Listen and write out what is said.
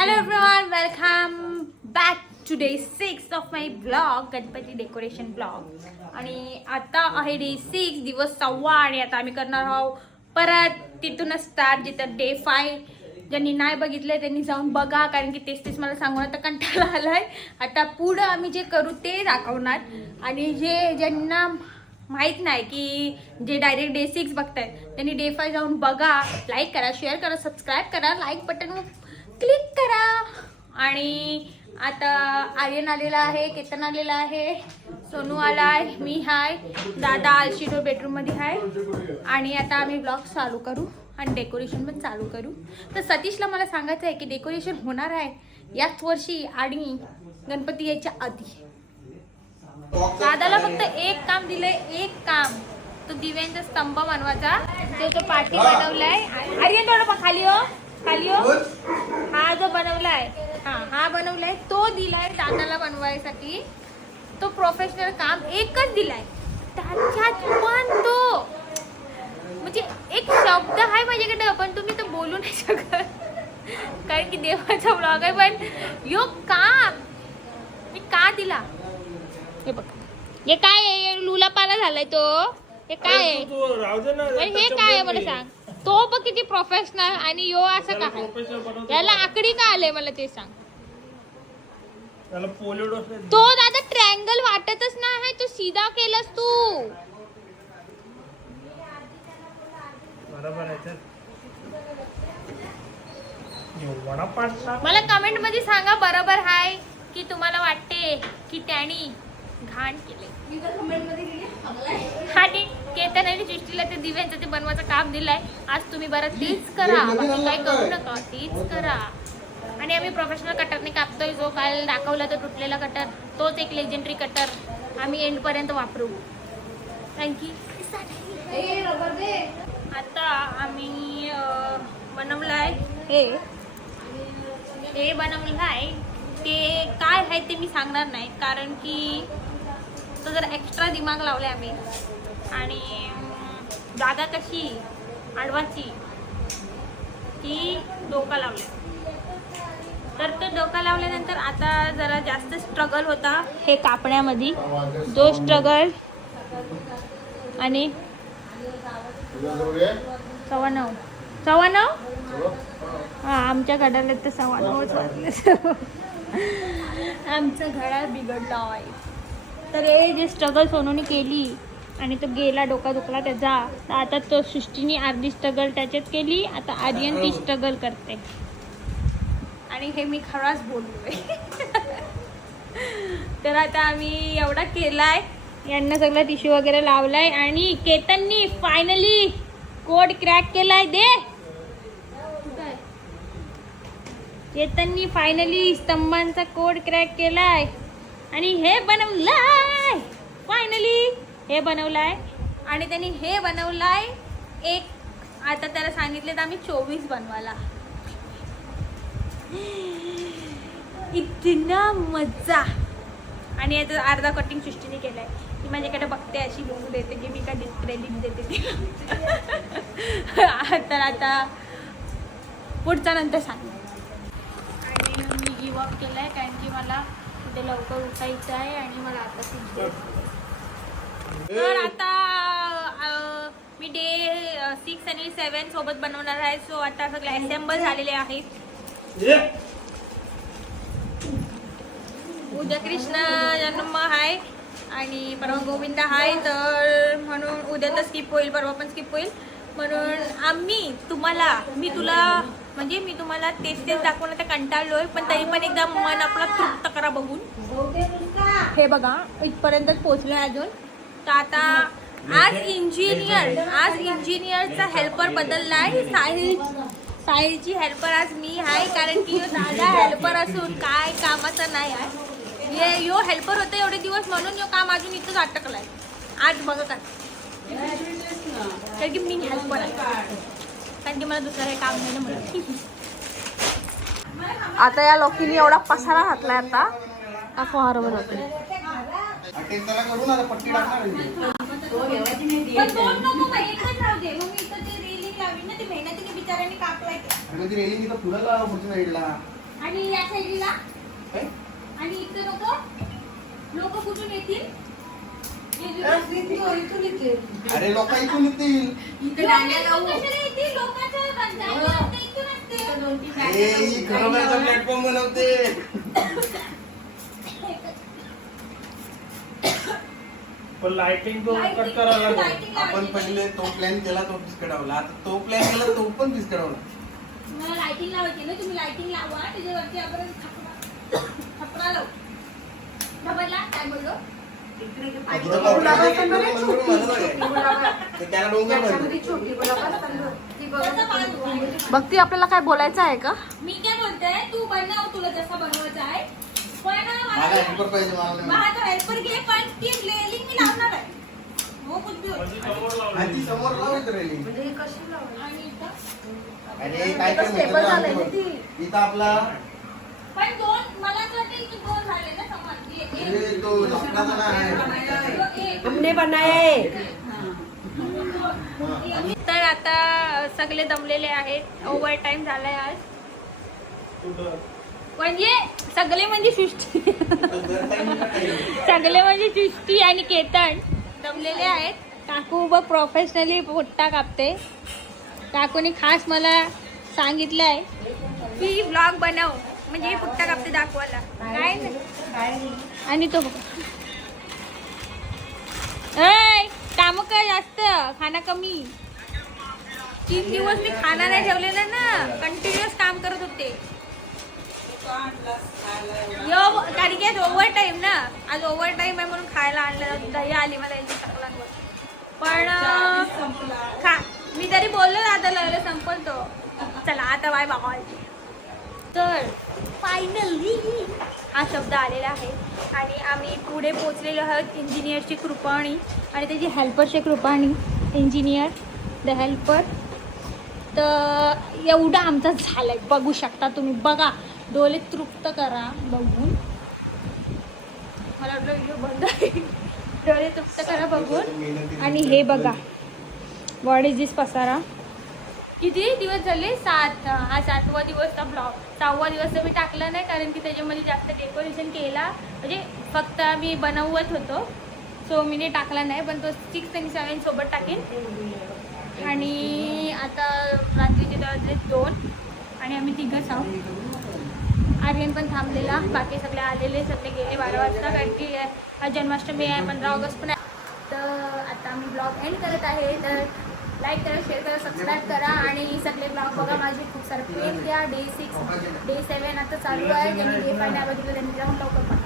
Hello everyone welcome back to day six of my blog Ganpati decoration blog आणि आता आहे day six दिवस सव्वा आणि आता आम्ही करणार आहोत परत तिथूनच स्टार्ट जिथं डे फाय ज्यांनी नाही बघितलं त्यांनी जाऊन बघा कारण की तेच तेच मला सांगून आता कंटाळा आलाय. आता पुढं आम्ही जे करू ते दाखवणार. आणि जे ज्यांना माहीत नाही की जे डायरेक्ट डे सिक्स बघतायत त्यांनी डे फाय जाऊन बघा लाईक करा शेअर करा सबस्क्राईब करा लाईक बटन क्लिक करा. आणि आता आर्यन आलेला आहे केतन आलेला आहे सोनू आला आहे मी हाय दादा आलशीडो बेडरूममध्ये आहे आणि आता आम्ही ब्लॉग चालू करू आणि डेकोरेशन पण चालू करू. तर सतीशला मला सांगायचं आहे की डेकोरेशन होणार आहे याच वर्षी आणि गणपती यायच्या आधी. दादाला फक्त एक काम दिलंय एक काम. तो दिव्यांचा स्तंभ बनवायचा. तो तो पाठी बनवलाय. आर्यन थोडं खाली हो खाली हो. हा जो बनवलाय हा हा बनवलाय तो दिलाय दादाला बनवायसाठी. तो प्रोफेशनल काम एकच दिलाय. त्याच्यात पण तो. म्हणजे एक शब्द आहे माझ्याकडे पण तुम्ही तर बोलू नाही शकत. कारण की देवाचा ब्लॉग आहे पण यो का? मी का दिला? हे बघ. हे काय आहे? लुला पाला झालाय तो. हे काय आहे? हे काय आहे? मला सांग. तो बघ किती प्रोफेशनल आणि यो असं काय याला आकडी का आलंय मला ते सांग. त्याला पोलिओ डोस तो दादा ट्रँगल वाटतच नाही तो सीधा केलास तू. बरोबर आहे तर. एवढा पाडला मला कमेंटमध्ये सांगा बरोबर हाय की तुम्हाला वाटते की त्याने घाण केले आणि केतन आणि सृष्टीला ते दिव्यांचं ते बनवायचं काम दिलंय. आज तुम्ही बरं तेच करा. बाकी काय करू नका. तेच करा. आणि आम्ही प्रोफेशनल कटरने कापतोय. जो काल दाखवला तो तुटलेला कटर तोच एक लेजेंडरी कटर आम्ही एंड पर्यंत वापरू थँक्यू आता आम्ही अं, बनवलंय. हे. हे बनवलं आहे ते काय आहे ते मी सांगणार नाही. कारण की तर जर एक्स्ट्रा दिमाग लावले आम्ही. आणि दादा जागा कशी आडवाची ती डोका लावले तर तो डोका लावल्यानंतर आता जरा जास्त स्ट्रगल होता. हे कापण्यामध्ये. जो स्ट्रगल आणि सव्वा नऊ सव्वा नऊ हा आमच्या घड्याला तर सव्वा नऊच वाटले आमचं घडा बिघडलं आहे. तर हे जे स्ट्रगल सोनूने केली आणि तो गेला डोका दुखला त्याचा तर आता तो सृष्टीने अर्धी स्ट्रगल त्याच्यात केली आता आर्यन ती स्ट्रगल करते. आणि हे मी खराच बोललोय. तर आता आम्ही एवढा केलाय यांना सगळं टिश्यू वगैरे लावलाय आणि केतननी फायनली कोड क्रॅक केलाय दे. चेतननी फायनली स्तंभांचा कोड क्रॅक केलाय. आणि हे बनवलाय. फायनली हे बनवलाय. आणि त्यांनी हे बनवलाय एक आता त्याला सांगितले तर आम्ही चोवीस बनवायला. इतना मजा आणि याचा अर्धा कटिंग सृष्टीने केलाय. ती माझ्याकडे बघते अशी बघू देते की मी का क्रेडिट देते ती. तर आता पुढचा नंतर सांग आणि मी गिव्ह अप केलाय कारण की मला उद्या लवकर उठायचं आहे आणि मला आता खूप तर आता मी डे सिक्स आणि सेवन सोबत बनवणार आहे. सो आता सगळे असेंबल झालेले आहेत. उद्या कृष्ण जन्म आहे आणि परवा गोविंद आहे तर म्हणून उद्या तर स्किप होईल परवा पण स्किप होईल. म्हणून आम्ही तुम्हाला मी तुला म्हणजे मी तुम्हाला तेच तेच दाखवून आता कंटाळलोय पण तरी पण एकदा मन आपलं तृप्त करा बघून. हे बघा इथपर्यंत पोहोचलो अजून. तर आता आज इंजिनियर आज इंजिनियरचा हेल्पर बदललाय. साहिल साहिलची हेल्पर आज मी आहे कारण की दादा हेल्पर असून काय कामाचा नाही आहे. ये यो हेल्पर होता एवढे दिवस म्हणून यो काम अजून इथंच अटकलाय. आज बघा का कारण की मी हेल्पर आहे. कारण की मला दुसरं काही काम नाही ना म्हणून आता या लोकीने एवढा पसारा घातलाय आता. का फवार बनवते त्याला करून आता पट्टी टाकणार आहे ती. पण दोन नको मग एकच राहू दे. मग मी इथं ते रेलिंग लावली ना ती मेहनतीने बिचाऱ्याने कापलाय ते. आणि या साईडला? आणि इथं लोक लोक कुठून येतील? अरे लोक इथून येतील? लोकांचं ही. प्लॅटफॉर्म बनवते. पण लाइटिंग तो Lighting- कट लागेल. lighting आपण लावायची. पहिले तो प्लॅन केला तो फिसकडावला आता तो प्लॅन केला तो पण फिसकडावला मला लाइटिंग लावायची ना तुम्ही लाइटिंग लावा त्याच्यावरती आपण खपरा खपरा लावू. खबरला काय बोललो? आहे. त्याला डोंगर म्हणतात. त्याचा. भक्ती आपल्याला काय बोलायचं आहे का? मी काय बोलते तू बनव तुला जसा बनवायचा आहे. हेल्पर पाहिजे मला नाही. ती हो हो. म्हणजे लावली? अरे काय काय झालंय ना ती. इथं आपला तो नाही आहे. हमने बनाया है हा. तर आता सगळे दमलेले आहेत ओव्हर टाइम झालाय आज म्हणजे सगळे म्हणजे सृष्टी. सगळे म्हणजे सृष्टी आणि केतन. दमलेले आहेत. काकू बघ प्रोफेशनली पुट्टा कापते. काकूने खास मला सांगितलं आहे की ब्लॉग बनव. म्हणजे मी पुट्टा कापते दाखवायला. काय नाही. आणि तो काम कर जास्त. खाना कमी. तीन दिवस मी खाना नाही ठेवलेलं ना. कंटिन्युअस काम करत होते. यो कारण की आज ओव्हर टाईम ना? आज ओव्हर टाईम आहे म्हणून खायला आणलं दही आली मला यांची सकलांवर पण खा मी तरी बोललो आता लागलं संपल तो. चला आता बाय बाबा तर फायनली हा शब्द आलेला आहे. आणि आम्ही पुढे पोचलेलो आहोत इंजिनियरची कृपाणी आणि त्याची हेल्परची कृपाणी. इंजिनियर द हेल्पर तर एवढं आमचं झालं आहे बघू शकता तुम्ही. बघा डोले तृप्त करा बघून. मला वाटलं व्हिडिओ बंद डोळे तृप्त करा बघून. आणि हे बघा. वॉट इज दिस पसारा. किती दिवस झाले? सात. हा सातवा दिवसचा ब्लॉग. सहावा दिवस तर मी टाकला नाही कारण की त्याच्यामध्ये जास्त डेकोरेशन केला. म्हणजे फक्त आम्ही बनवत होतो. सो मी टाकला नाही पण तो सिक्स आणि सेवन सोबत टाकेन. आणि आता रात्रीचे वाजले दोन. आणि आम्ही तिघंच आहोत आर्यन पण थांबलेला. बाकी सगळे आलेले सगळे गेले बारा वाजता. कारण की जन्माष्टमी आहे पंधरा ऑगस्ट पण आहे. तर आता मी ब्लॉग एंड करत आहे. तर लाईक करा शेअर करा सबस्क्राईब करा आणि सगळे ब्लॉग बघा. माझे खूप सारे प्रेम द्या. डे सिक्स डे सेवन आता चालू आहे. ज्यांनी डे फाय नाही बघितलं त्यांनी जाऊन लवकर